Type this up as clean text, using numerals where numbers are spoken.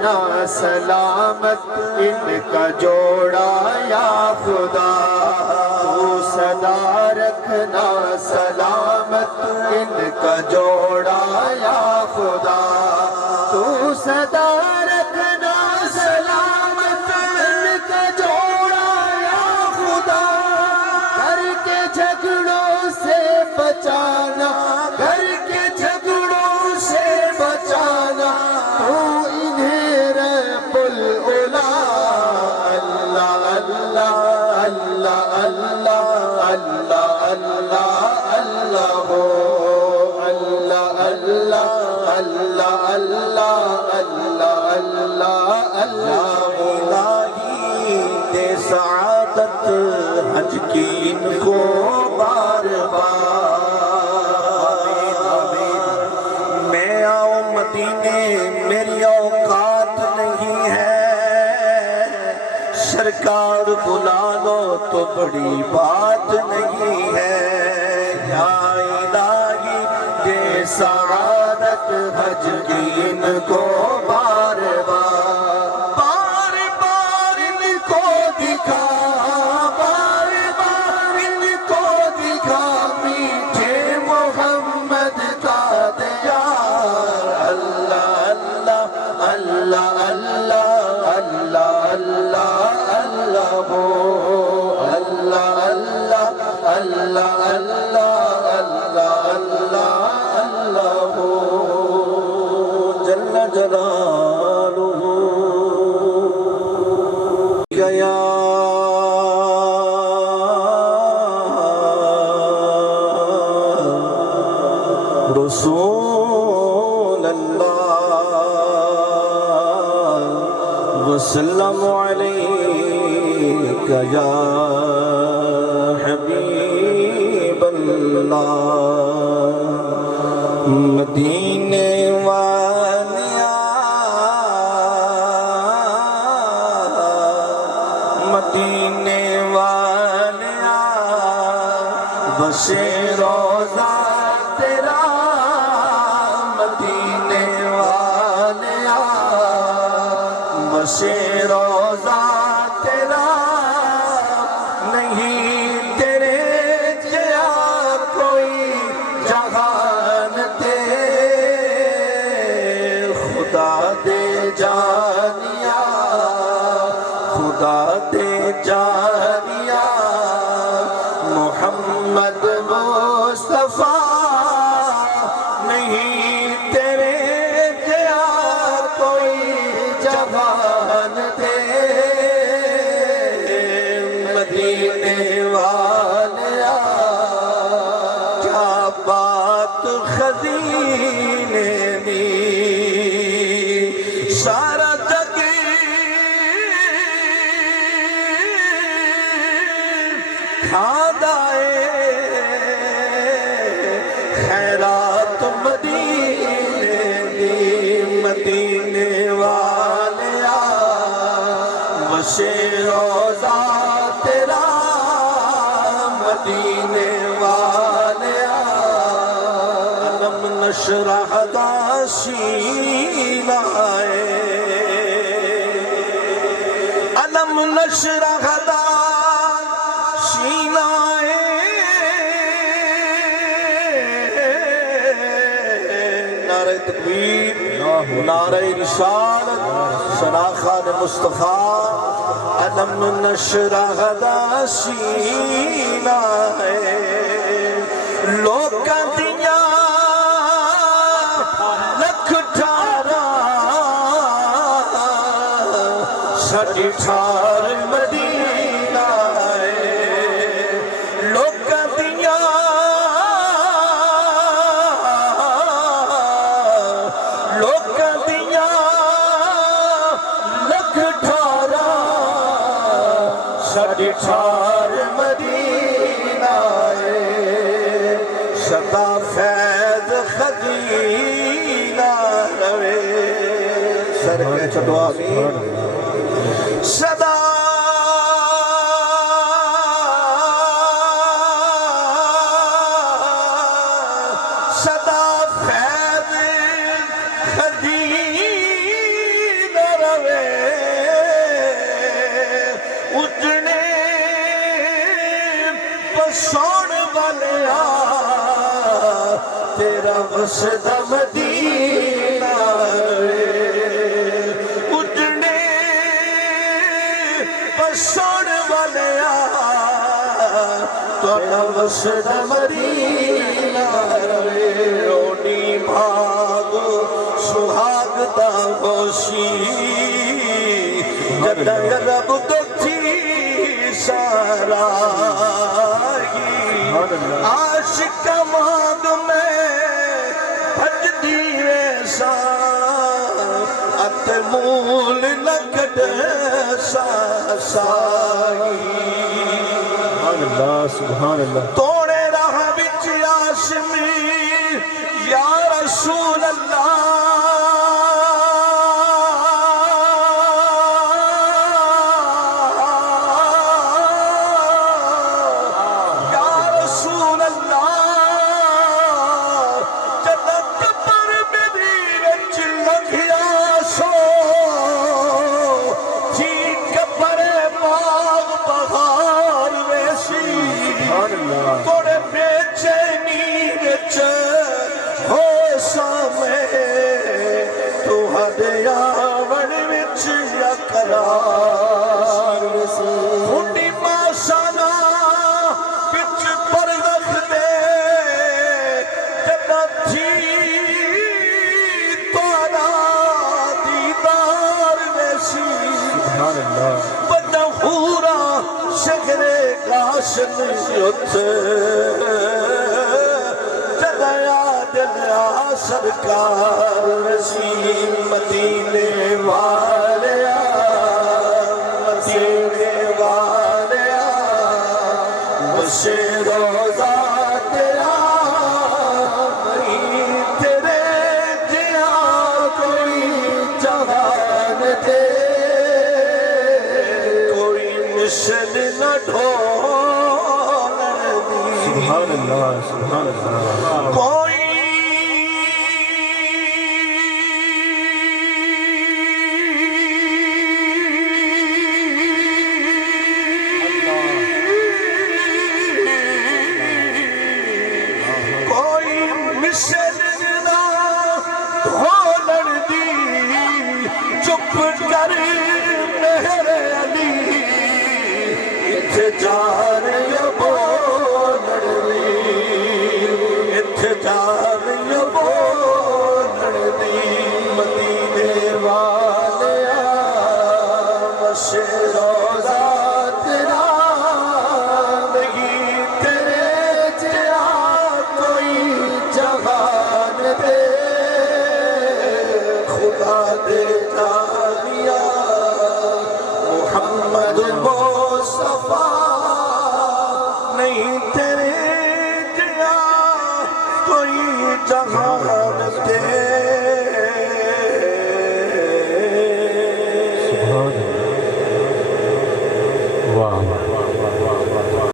رکھنا سلامت ان کا جوڑا یا خدا تو صدا رکھنا سلامت ان کا جوڑا یا خدا تو صدا رکھنا سلامت ان کا جوڑا یا خدا گھر کے جھگڑوں سے بچانا گھر کے جھگڑوں سے بچانا تو انہیں رب العلا اللہ اللہ اللہ اللہ اللہ اللہ ہو اللہ اللہ اللہ اللہ اللہ اللہ اللہ الہی دے سعادت حج کی ان کو بار بار میں آؤں مدینے میری اوقات نہیں ہے سرکار بلا لو تو بڑی بات نہیں ہے یا الہی دے سعادت حج کی ان کو بار بار ان کو دکھا بار ان کو دکھا میٹھے محمد کا دیار اللہ اللہ اللہ اللہ اللہ اللہ ہو اللہ اللہ اللہ اللہ اللہ اللہ اللہ ہو جل جلالہ یا رسول اللہ وسلم علیک یا حبیب اللہ مدینے والیا مدینے والیا بسے روزہ تیرا مدینے والیا بسے روزہ تیرا نہیں تیرے جیا کوئی جہان تے خدا دے جانیا خدا دے جانیا محمد مصطفیٰ نہیں تیرے جیا کوئی جہان دے مدینے والیا کیا بات خزینے دی سارا جگ کھادائے خیرات مدینے دی مدینے والیا وسے روزہ تیرا مدینے والیا علم نشرح دا سینہ علم نشرح دا سینہ نعرہ تکبیر نعرہ رسالت شناخان مصطفیٰ علم نشرح دا سینہ لوکاں دیاں لکھ ٹھارا ساڈی ٹھار مدینہ لوکاں دیاں لوکاں دیاں لکھ ٹھارا ساڈی ٹھار مدینہ سدا فیض خزینہ روے سر کے چھٹو آمین سدا سدا فیض خزینہ تیرا وسدا مدینہ اجڑے بسوڑ والیا تیرا وسدا مدینہ اونی بھاگ سہاگ دا ہوشی جدہ رب دکھی سارائی عاشق مانگ میں بھج دیئے سا ات مول لگڑ سا سائی سبحان اللہ توڑے راہ بچ آشمی یا رسول اللہ توڑے بیچینی وچ ہو سامے تو ہدیا وڑ وچ اقرار ہنڈی ماسانا وچ پر رکھ دے جدہ تھی توڑا دیدار ویسی بڑا ہورا شگرے گاشن یوت جدیا دلیا سرکار رسیم مدینے والیا مدینے والیا وشے روزہ تیرا مئی تیرے جیا کوئی جہان دے کوئی مشن نہ ڈھولن دی سبحان اللہ سبحان اللہ کوئی کوئی مشن نہ ڈھولن دی چپ کر مہر علی اتجار یا بولن دی اتجار یا بولن دی مدینے والیا وشے روزہ تیرا نہیں تیرے جیا کوئی جہان دے خدا دے جانیا محمد مصطفیٰ نہیں تیرے جیا کوئی جہاں